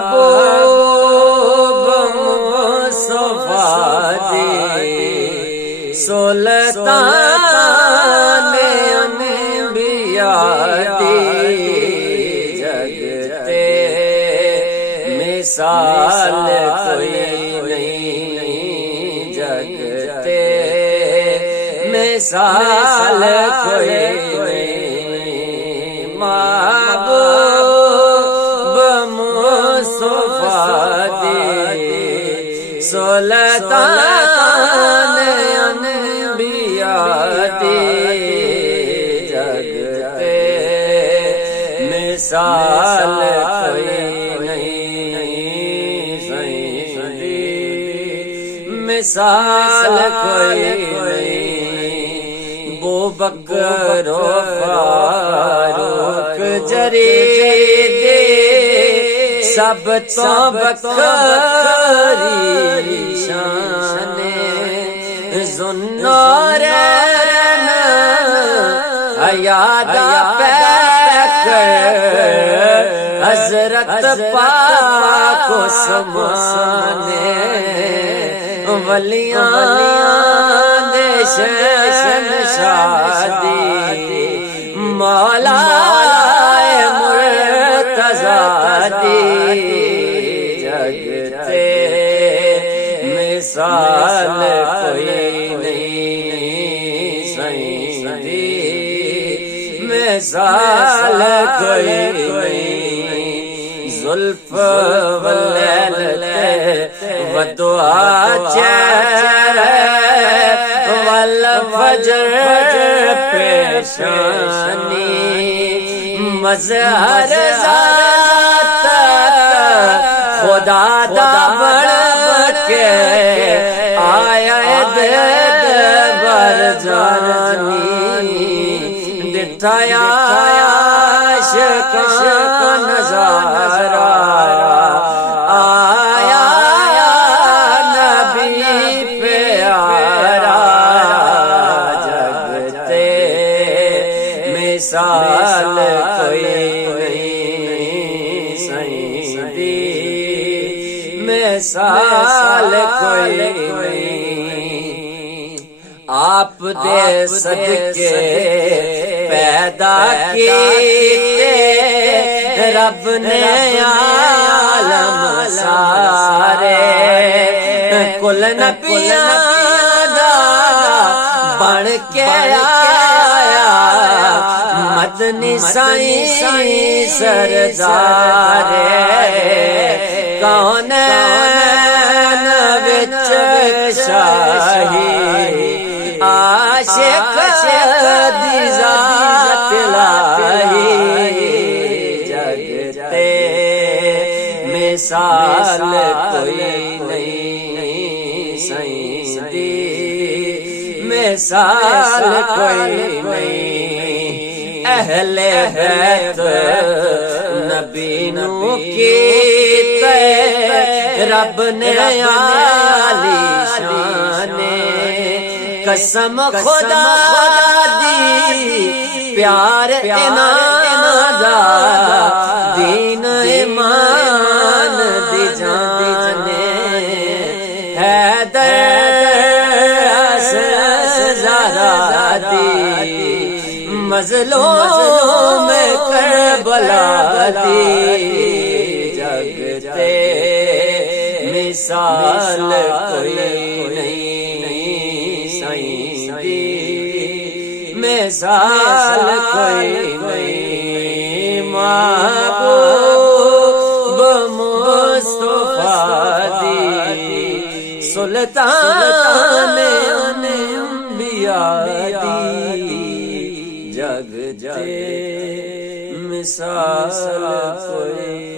محبوب مصطفیٰ دی سلطان انبیاء دی جگتے مثال کوئی نہیں جگتے مثال کوئی نہیں محبوب مصطفیٰ دی سلطان انبیاء دی جگتے مثال کوئی نہیں سیدی مثال کوئی نہیں بوبکر و فاروق جریدے سب تو بکری شان ذوالنورین حیادہ پیکر حضرت پاک عثمان ولیان دے شہنشاہ دی مولا مرتضیٰ دی جگتے مثال کوئی نہیں سیدی مثال کوئی نہیں زلف واللیل ودعا چہرے والفجر پیشانی مظہر ذات خدا دا بڑھ کے آیا دبر جانی دٹھایا عاشقاں نظارہ آیا نبی پیارا جگتے مثال کوئی نہیں سیدی مثال کوئی نہیں آپ دے صدقے پیدا کیتے رب نے عالم سارے کل نبیاں دا بن کے آیا مدنی سائیں سردار کونین وچ شاہی عاشق دی ذات لائی جگتے مثال کوئی نہیں سیدی مثال کوئی نہیں اہل بیت نبی نو کیتے رب نے عالی شان قسم خدا دی پیار انہاں دا دین ایمان دی جانے حیدر زہرا دی مظلوم کربلا دی جگتے مثال کوئی نہیں سیدی مثال کوئی نہیں محبوب مصطفیٰ دی سلطان انبیاء دی جگتے مثال کوئی